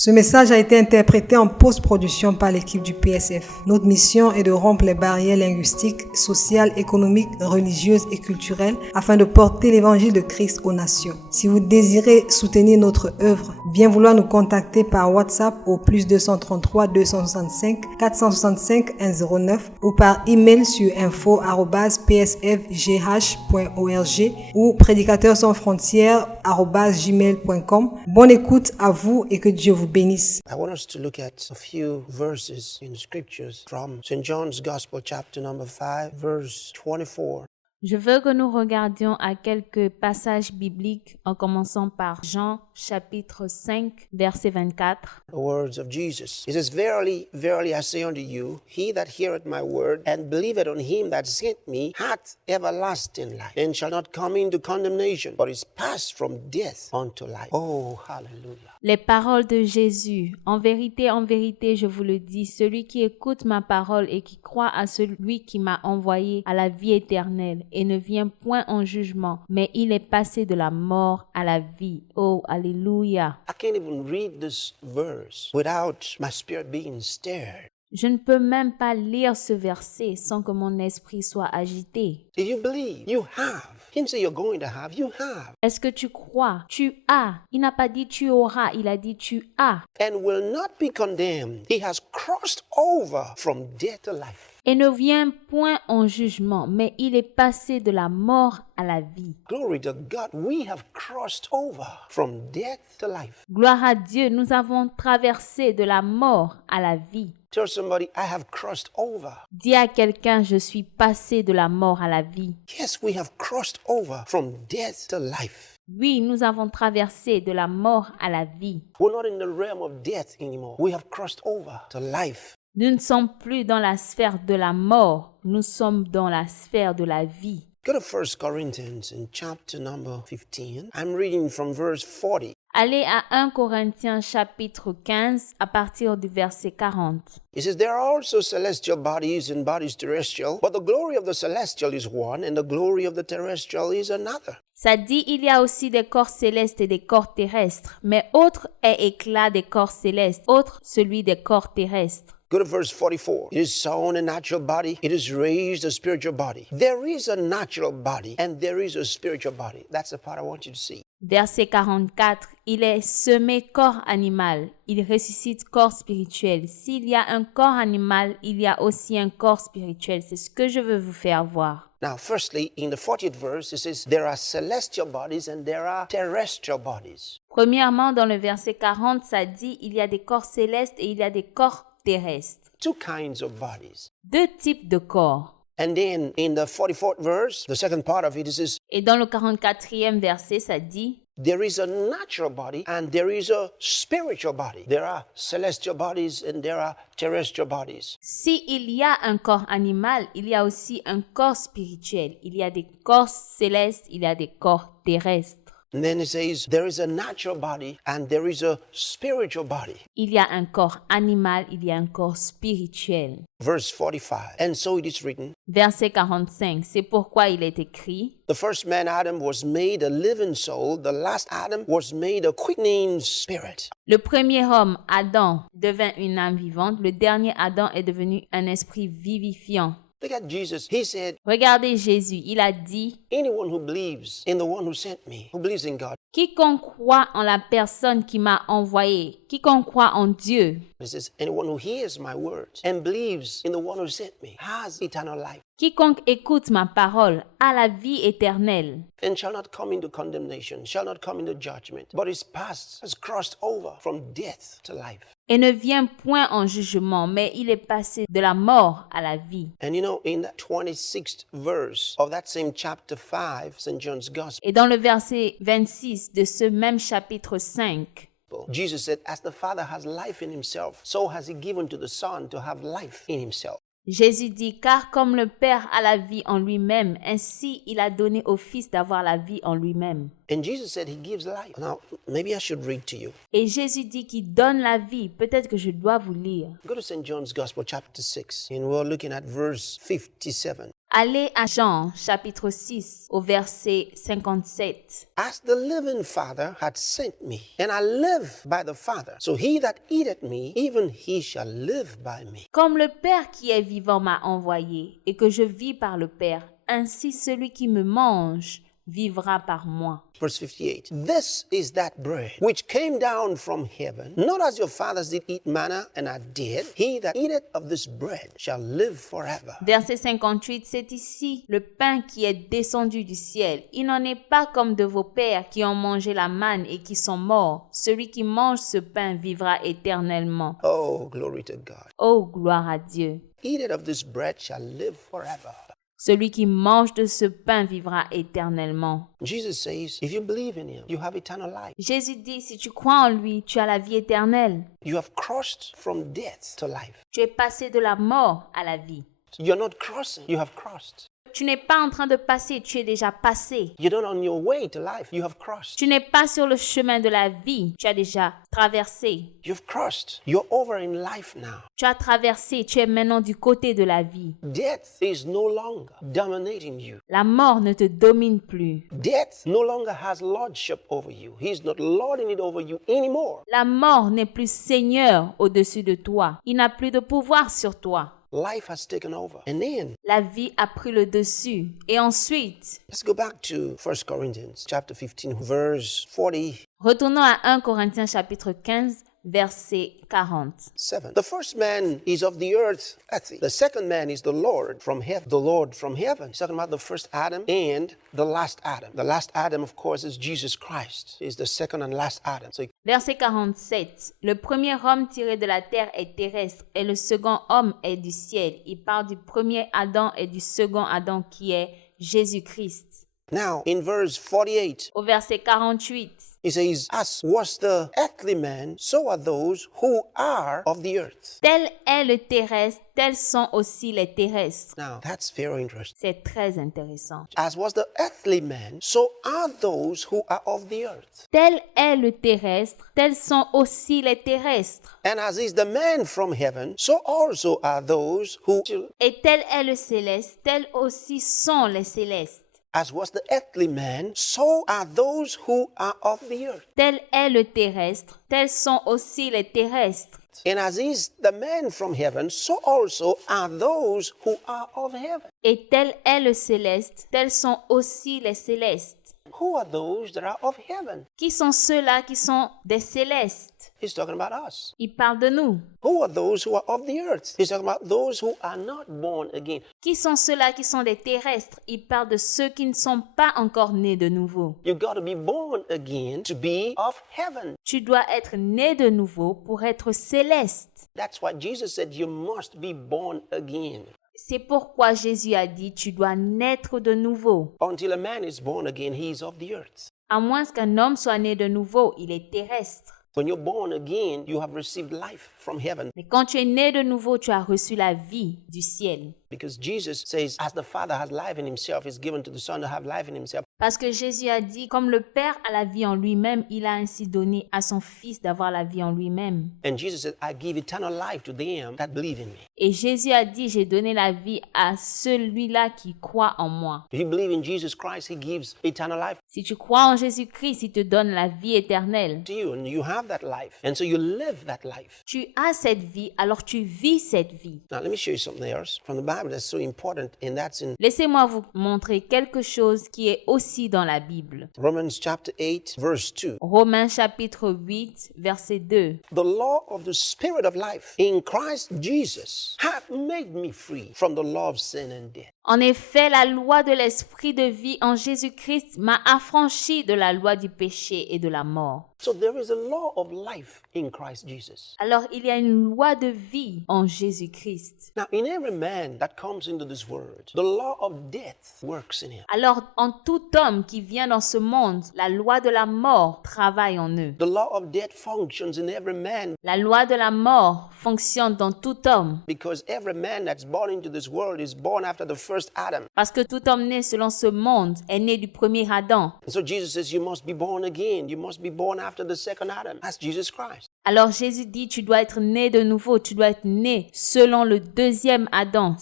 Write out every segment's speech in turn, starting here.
Ce message a été interprété en post-production par l'équipe du PSF. Notre mission est de rompre les barrières linguistiques, sociales, économiques, religieuses et culturelles afin de porter l'évangile de Christ aux nations. Si vous désirez soutenir notre œuvre, bien vouloir nous contacter par WhatsApp au +233 265 465 109 ou par email sur info@psfgh.org ou prédicateurs-sans-frontières@gmail.com. Bonne écoute à vous et que Dieu vous bénisse. I want us to look at a few verses in scriptures from St. John's Gospel, chapter number 5, verse 24. Je veux que nous regardions à quelques passages bibliques en commençant par Jean chapitre 5 verset 24. The words of Jesus. He says, Verily, verily, I say unto you, he that heareth my word and believeth on him that sent me hath everlasting life, and shall not come into condemnation, but is passed from death unto life. Oh, hallelujah. Les paroles de Jésus. En vérité, je vous le dis, celui qui écoute ma parole et qui croit à celui qui m'a envoyé à la vie éternelle et ne vient point en jugement, mais il est passé de la mort à la vie. Oh, alléluia. I can't even read this verse without my spirit being stirred. Je ne peux même pas lire ce verset sans que mon esprit soit agité. Do you believe? You have. He didn't say you're going to have. You have. Est-ce que tu crois? Tu as. Il n'a pas dit tu auras, il a dit tu as. And will not be condemned. He has crossed over from death to life. Et ne vient point en jugement, mais il est passé de la mort à la vie. Glory to God. We have crossed over from death to life. Gloire à Dieu, nous avons traversé de la mort à la vie. Tell somebody, I have crossed over. Dis à quelqu'un, je suis passé de la mort à la vie. Yes, we have crossed over from death to life. Oui, nous avons traversé de la mort à la vie. We're not in the realm of death anymore. We have crossed over to life. Nous ne sommes plus dans la sphère de la mort, nous sommes dans la sphère de la vie. Go to 1 Corinthians in chapter number 15. I'm reading from verse 40. Allez à 1 Corinthiens chapitre 15 à partir du verset 40. It says, There are also celestial bodies and bodies terrestrial, but the glory of the celestial is one, and the glory of the terrestrial is another. Ça dit, il y a aussi des corps célestes et des corps terrestres, mais autre est éclat des corps célestes, autre celui des corps terrestres. Go to verse 44. It is sown a natural body. It is raised a spiritual body. There is a natural body and there is a spiritual body. That's the part I want you to see. Verset 44. Il est semé corps animal. Il ressuscite corps spirituel. S'il y a un corps animal, il y a aussi un corps spirituel. C'est ce que je veux vous faire voir. Now, firstly, in the 40th verse, it says, There are celestial bodies and there are terrestrial bodies. Premièrement, dans le verset 40, ça dit, il y a des corps célestes et il y a des corps terrestres. Two kinds of bodies. Deux types de corps. And then in the 44th verse, the second part of it, it says, Et dans le 44e verset, ça dit, There is a natural body and there is a spiritual body. There are celestial bodies and there are terrestrial bodies. si il y a un corps animal, il y a aussi un corps spirituel. Il y a des corps célestes, il y a des corps terrestres. And then it says, There is a natural body and there is a spiritual body. Il y a un corps animal, il y a un corps spirituel. Verse 45. And so it is written, Verset 45, c'est pourquoi il est écrit, The first man, Adam, was made a living soul. The last Adam was made a quickening spirit. le premier homme, Adam, devint une âme vivante. Le dernier Adam est devenu un esprit vivifiant. Look at Jesus. He said, Regardez Jésus, il a dit, Anyone who believes in the one who sent me, who believes in God. quiconque croit en la personne qui m'a envoyé, quiconque croit en Dieu, It says, Anyone who hears my words and believes in the one who sent me has eternal life quiconque écoute ma parole a la vie éternelle and shall not come into condemnation, shall not come into judgment, but is passed, has crossed over from death to life. et ne vient point en jugement, mais il est passé de la mort à la vie. And you know, in that 26th verse of that same chapter 5, St. John's Gospel, Et dans le verset 26 de ce même chapitre 5, Jesus said, As the Father has life in himself, so has he given to the Son to have life in himself. Jésus dit, car comme le Père a la vie en lui-même, ainsi il a donné au Fils d'avoir la vie en lui-même. And Jesus said he gives life. Now, maybe I should read to you. Et Jésus dit qu'il donne la vie. Peut-être que je dois vous lire. Go to St. John's Gospel, chapter 6, and we're looking at verse 57. Allez à Jean chapitre 6 au verset 57. As the living Father hath sent me, and I live by the Father, so he that eateth me, even he shall live by me. Comme le Père qui est vivant m'a envoyé et que je vis par le Père, ainsi celui qui me mange vivra par moi. Verse 58. This is that bread which came down from heaven, not as your fathers did eat manna, and are dead. He that eateth of this bread shall live forever. Verset 58, c'est ici le pain qui est descendu du ciel. Il n'en est pas comme de vos pères qui ont mangé la manne et qui sont morts. Celui qui mange ce pain vivra éternellement. Oh, glory to God. Oh, gloire à Dieu. Eateth of this bread shall live forever. Celui qui mange de ce pain vivra éternellement. Jesus says, if you believe in him, you have eternal life. Jésus dit, si tu crois en lui, tu as la vie éternelle. You have crossed from death to life. Tu es passé de la mort à la vie. You're not crossing, you have crossed. Tu n'es pas en train de passer, tu es déjà passé. You're not on your way to life, you have crossed. Tu n'es pas sur le chemin de la vie, tu as déjà traversé. You've crossed. You're over in life now. Tu as traversé, tu es maintenant du côté de la vie. Death is no longer dominating you. La mort ne te domine plus. Death no longer has lordship over you. He's not lording it over you anymore. La mort n'est plus Seigneur au-dessus de toi. Il n'a plus de pouvoir sur toi. Life has taken over. And then, La vie a pris le dessus. Et ensuite, let's go back to 1 Corinthians chapter 15, verse 40. retournons à 1 Corinthiens chapitre 15, verset 40. 7. The first man is of the earth, ethic. The second man is the Lord from heaven. The Lord from heaven. He's talking about the first Adam and the last Adam. The last Adam, of course, is Jesus Christ. Is the second and last Adam. So Verset 47. Le premier homme tiré de la terre est terrestre et le second homme est du ciel. Il parle du premier Adam et du second Adam qui est Jésus-Christ. now, in verse 48, Au verset 48. he says, as was the earthly man, so are those who are of the earth. Tel est le terrestre, tels sont aussi les terrestres. Now, that's very interesting. C'est très intéressant. As was the earthly man, so are those who are of the earth. Tel est le terrestre, tels sont aussi les terrestres. And as is the man from heaven, so also are those who. Et tel est le céleste, tels aussi sont les célestes. As was the earthly man, so are those who are of the earth. Tel est le terrestre, tels sont aussi les terrestres. And as is the man from heaven, so also are those who are of heaven. Et tel est le céleste, tels sont aussi les célestes. Who are those that are of heaven? Qui sont ceux-là qui sont des célestes? He's talking about us. Il parle de nous. Who are those who are of the earth? He's talking about those who are not born again. Qui sont ceux-là qui sont des terrestres? Il parle de ceux qui ne sont pas encore nés de nouveau. You got to be born again to be of heaven. Tu dois être né de nouveau pour être céleste. That's why Jesus said you must be born again. C'est pourquoi Jésus a dit, tu dois naître de nouveau. Until a man is born again, he is of the earth. À moins qu'un homme soit né de nouveau, il est terrestre. When you're born again, you have received life from heaven. Mais quand tu es né de nouveau, tu as reçu la vie du ciel. Because Jesus says, as the Father has life in himself, is given to the Son to have life in himself. Parce que Jésus a dit, comme le Père a la vie en lui-même, il a ainsi donné à son Fils d'avoir la vie en lui-même. And Jesus said, I give eternal life to them that believe in me. Et Jésus a dit, j'ai donné la vie à celui-là qui croit en moi. If you believe in Jesus Christ, he gives eternal life Si tu crois en Jésus-Christ, il te donne la vie éternelle. to you, and you have that life. And so you live that life. Tu as cette vie, alors tu vis cette vie. Now, let me show you something else from the Bible that's so important, and that's in Laissez-moi vous montrer quelque chose qui est aussi dans la Bible. Romans chapter 8, verse 2. Romains chapitre 8, verset 2. The law of the Spirit of life in Christ Jesus hath made me free from the law of sin and death. En effet, la loi de l'esprit de vie en Jésus-Christ m'a affranchi de la loi du péché et de la mort. So there is a law of life in Christ Jesus. Alors, il y a une loi de vie en Jésus-Christ. Now, in every man that comes into this world, the law of death works in him. Alors, en tout homme qui vient dans ce monde, la loi de la mort travaille en eux. The law of death functions in every man La loi de la mort fonctionne dans tout homme. because every man that's born into this world is born after the first Adam. Parce que tout homme né selon ce monde est né du premier Adam. And so Jesus says you must be born again. You must be born after the second Adam. That's Jesus Christ. Alors Jésus dit, tu dois être né de nouveau, tu dois être né selon le deuxième Adam.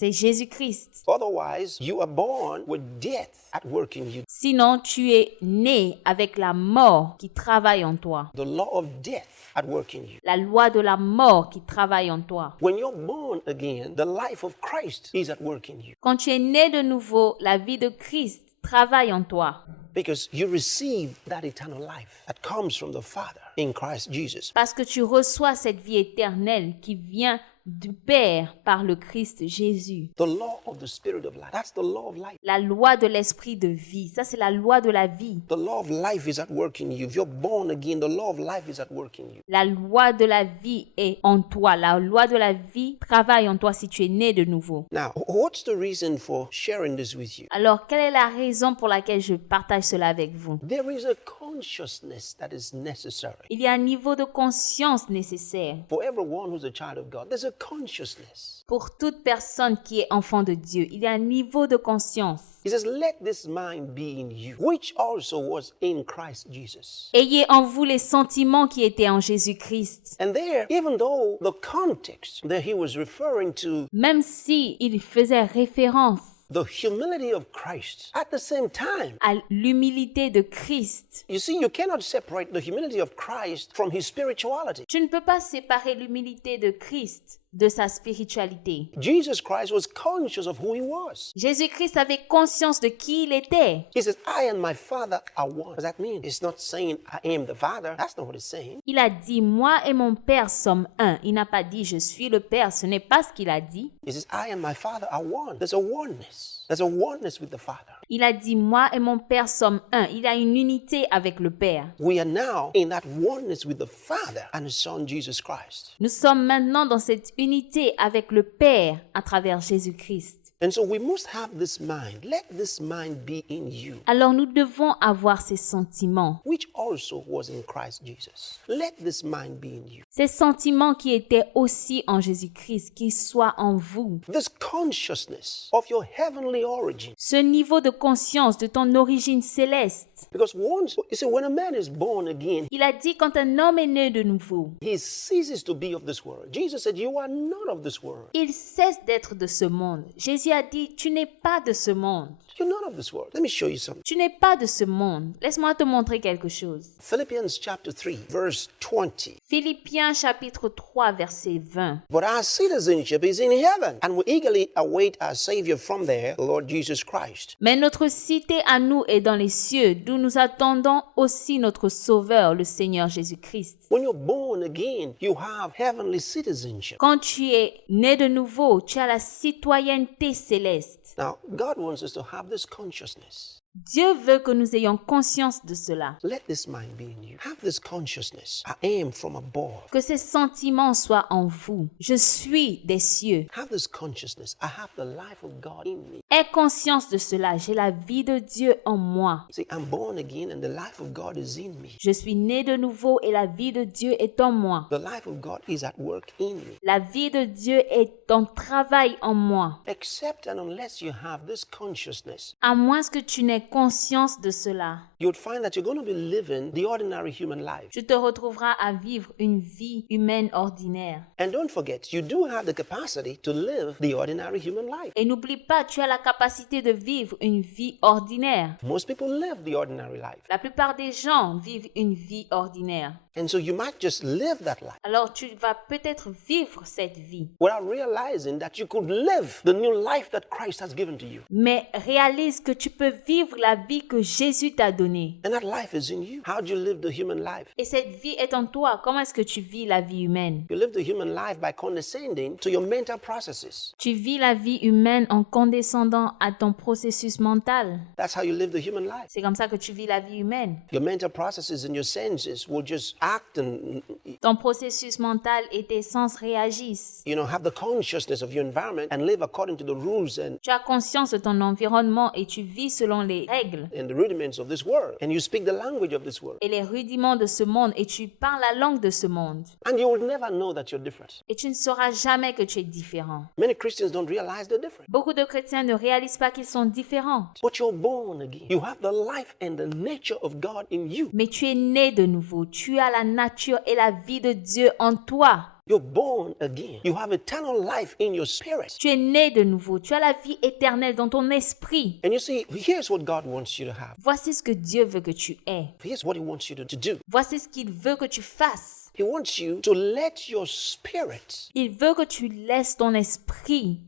c'est Jésus-Christ. Otherwise, you are born with death at work in you. Sinon, tu es né avec la mort qui travaille en toi. The law of death at work in you. La loi de la mort qui travaille en toi. When you're born again, the life of Christ is at work in you. Quand tu es né de nouveau, la vie de Christ travaille en toi. Because you receive that eternal life that comes from the Father in Christ Jesus. Parce que tu reçois cette vie éternelle qui vient du Père par le Christ Jésus. The law of the Spirit of life. That's the law of life. La loi de l'esprit de vie, ça c'est la loi de la vie. The law of life is at work in you. If you're born again, the law of life is at work in you. La loi de la vie est en toi. La loi de la vie travaille en toi si tu es né de nouveau. Now, what's the reason for sharing this with you? Alors, quelle est la raison pour laquelle je partage cela avec vous? There is a consciousness that is necessary. Il y a un niveau de conscience nécessaire. For everyone who's a child of God, there's a consciousness. Pour toute personne qui est enfant de Dieu, il y a un niveau de conscience. He says, let this mind be in you, which also was in Christ Jesus. Ayez en vous les sentiments qui étaient en Jésus-Christ. And there, even though the context that he was referring to, Même si il faisait référence the humility of Christ, at the same time, à l'humilité de Christ, you see, you cannot separate the humility of Christ from his spirituality. tu ne peux pas séparer l'humilité de Christ de sa spiritualité. Jesus Christ was conscious of who he was. Jésus-Christ avait conscience de qui il était. He says, I and my Father are one. What does that mean? It's not saying I am the Father. That's not what it's saying. Il a dit, moi et mon Père sommes un. Il n'a pas dit, je suis le Père. Ce n'est pas ce qu'il a dit. He says, I and my Father are one. There's a oneness. There's a oneness with the Father. Il a dit, moi et mon Père sommes un. Il a une unité avec le Père. We are now in that oneness with the Father and His Son, Jesus Christ. Nous sommes maintenant dans cette unité avec le Père à travers Jésus-Christ. And so we must have this mind. Let this mind be in you, Alors nous devons avoir ces sentiments. which also was in Christ Jesus. Let this mind be in you. Ces sentiments qui étaient aussi en Jésus-Christ, qu'ils soient en vous. This consciousness of your heavenly origin. Ce niveau de conscience de ton origine céleste. Because once, you see, when a man is born again, Il a dit quand un homme est né de nouveau, he ceases to be of this world. Jesus said, you are not of this world. il cesse d'être de ce monde. Jésus a dit, tu n'es pas de ce monde. You're not of this world. Let me show you something. Tu n'es pas de ce monde. Laisse-moi te montrer quelque chose. Philippians chapter 3, verse 20. Philippiens chapitre 3 verset 20. But our citizenship is in heaven, and we eagerly await our Savior from there, the Lord Jesus Christ. Mais notre cité à nous est dans les cieux, d'où nous attendons aussi notre Sauveur, le Seigneur Jésus-Christ. When you're born again, you have heavenly citizenship. Quand tu es né de nouveau, tu as la citoyenneté céleste. Now, God wants us to have this consciousness. Dieu veut que nous ayons conscience de cela. Let this mind be in you. Have this consciousness. I am from above. Que ces sentiments soient en vous. Je suis des cieux. Have this consciousness. I have the life of God in me. Aie conscience de cela. J'ai la vie de Dieu en moi. See, I'm born again and the life of God is in me. Je suis né de nouveau et la vie de Dieu est en moi. The life of God is at work in me. La vie de Dieu est en travail en moi. Except and unless you have this consciousness, À moins que tu n'aies conscience de cela, you would find that you're going to be living the ordinary human life. tu te retrouveras à vivre une vie humaine ordinaire. And don't forget, you do have the capacity to live the ordinary human life. Et n'oublie pas, tu as la capacité de vivre une vie ordinaire. Most people live the ordinary life. La plupart des gens vivent une vie ordinaire. And so you might just live that life Alors tu vas peut-être vivre cette vie, without realizing that you could live the new life that Christ has given to you. mais réalise que tu peux vivre la vie que Jésus t'a donnée. And that life is in you. How do you live the human life? Et cette vie est en toi. Comment est-ce que tu vis la vie humaine? You live the human life by condescending to your mental processes. Tu vis la vie humaine en condescendant à ton processus mental. That's how you live the human life. C'est comme ça que tu vis la vie humaine. Your mental processes and your senses will just act and, Ton processus mental et tes sens réagissent. have the consciousness of your environment and live according to the rules and Tu as conscience de ton environnement et tu vis selon les règles the rudiments of this world. And you speak the language of this world. et les rudiments de ce monde et tu parles la langue de ce monde. And you will never know that you're different. Et tu ne sauras jamais que tu es différent. Many Christians don't realize they're different. Beaucoup de chrétiens ne réalisent pas qu'ils sont différents. But you're born again. You have the life and the nature of God in you. Mais tu es né de nouveau. Tu as la nature et la vie de Dieu en toi. You're born again. You have eternal life in your spirit. Tu es né de nouveau. Tu as la vie éternelle dans ton esprit. And you see, here's what God wants you to have. Voici ce que Dieu veut que tu aies. Here's what He wants you to do. Voici ce qu'il veut que tu fasses. He wants you to let your spirit, Il veut que tu laisses ton esprit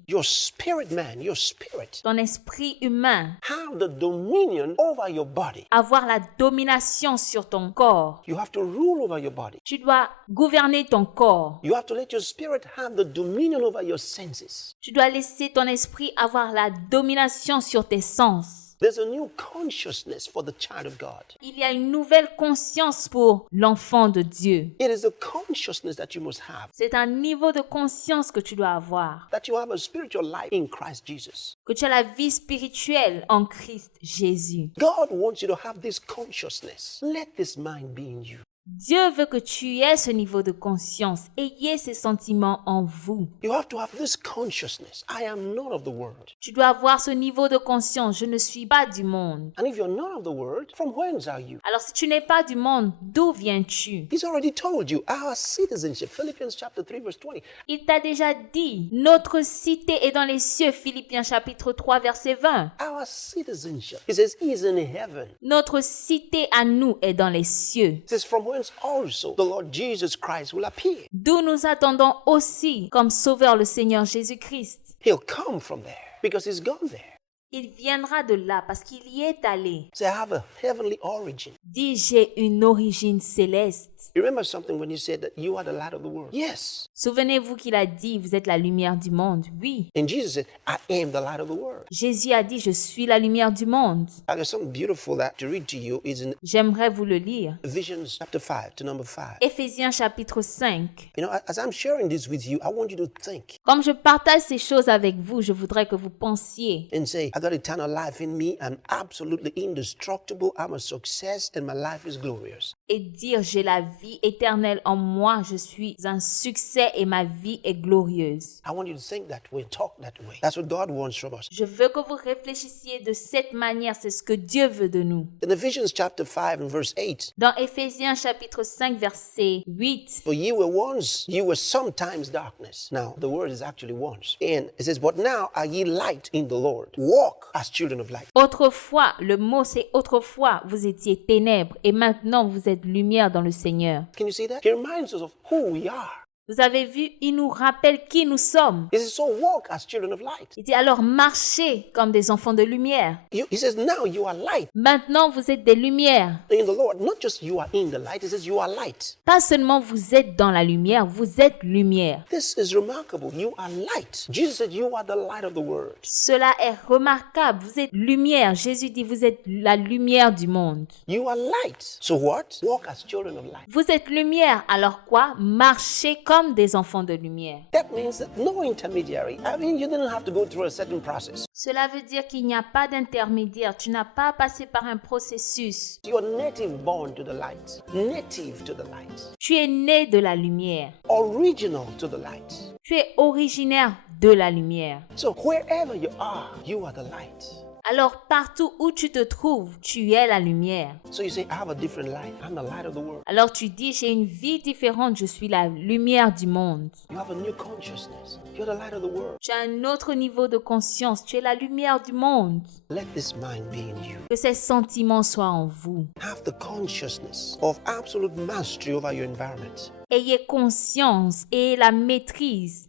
man, your spirit, ton esprit humain, have the dominion over your body. avoir la domination sur ton corps. You have to rule over your body. Tu dois gouverner ton corps. You have to let your spirit have the dominion over your senses. Tu dois laisser ton esprit avoir la domination sur tes sens. There's a new consciousness for the child of God. Il y a une nouvelle conscience pour l'enfant de Dieu. It is a consciousness that you must have. C'est un niveau de conscience que tu dois avoir. That you have a spiritual life in Christ Jesus. Que tu as la vie spirituelle en Christ Jésus. God wants you to have this consciousness. Let this mind be in you. Dieu veut que tu aies ce niveau de conscience. Ayez ces sentiments en vous. You have to have this consciousness. I am not of the world. Tu dois avoir ce niveau de conscience. Je ne suis pas du monde. And if you're not of the world, from whence are you? Alors si tu n'es pas du monde, d'où viens-tu? He's already told you our citizenship. Philippians chapter 3 verse 20. Il t'a déjà dit, notre cité est dans les cieux. Philippiens chapitre 3 verset 20. Our citizenship. He says is in heaven. Notre cité à nous est dans les cieux. He says from whence also the Lord Jesus Christ will appear. D'où nous attendons aussi comme sauveur le Seigneur Jésus-Christ. He'll come from there because he's gone there. Il viendra de là parce qu'il y est allé. Say, I have a heavenly origin. Dis, j'ai une origine céleste. You remember something when you said that you are the light of the world? Yes. Souvenez-vous qu'il a dit, vous êtes la lumière du monde. Oui. And Jesus said, I am the light of the world. Jésus a dit, je suis la lumière du monde. I got something beautiful that to read to you is in J'aimerais vous le lire. Ephesians chapter 5 to number 5. Éphésiens chapitre 5. You know, as I'm sharing this with you, I want you to think Comme je partage ces choses avec vous, je voudrais que vous pensiez and say, I got eternal life in me. I'm absolutely indestructible. I'm a success and my life is glorious. et dire, j'ai la vie éternelle en moi, je suis un succès et ma vie est glorieuse. I want you to think that way, talk that way. That's what God wants from us. Je veux que vous réfléchissiez de cette manière, c'est ce que Dieu veut de nous. In Ephesians chapter 5 and verse 8, Dans Éphésiens chapitre 5 verset 8, for you were sometimes darkness. Now, the word is actually once. And it says, but now are ye light in the Lord. Walk as children of light. autrefois, le mot c'est autrefois, vous étiez ténèbres et maintenant vous êtes lumière dans le Seigneur. Can you see that? He reminds us of who we are. Vous avez vu, il nous rappelle qui nous sommes. He says, so walk as children of light. Il dit alors marchez comme des enfants de lumière. He says, now you are light Maintenant vous êtes des lumières. in the Lord. Not just you are in the light. He says, you are light. Pas seulement vous êtes dans la lumière, vous êtes lumière. This is remarkable. You are light. Jesus said, you are the light of the world. Cela est remarquable. Vous êtes lumière. Jésus dit vous êtes la lumière du monde. You are light. So what? Walk as children of light. Vous êtes lumière. Alors quoi? Marchez comme des enfants de lumière. That means that no intermediary. I mean, you didn't have to go through a certain process. Cela veut dire qu'il n'y a pas d'intermédiaire. Tu n'as pas passé par un processus. You are native born to the light. Native to the light. Tu es né de la lumière. Original to the light. Tu es originaire de la lumière. So wherever you are the light. Alors partout où tu te trouves, tu es la lumière. So you say, I have a different life. I'm the light of the world. Alors tu dis, j'ai une vie différente, je suis la lumière du monde. You have a new consciousness. You're the light of the world. Tu as un autre niveau de conscience, tu es la lumière du monde. Let this mind be in you. Que ces sentiments soient en vous. Have the consciousness of absolute mastery over your environment. Ayez conscience et la maîtrise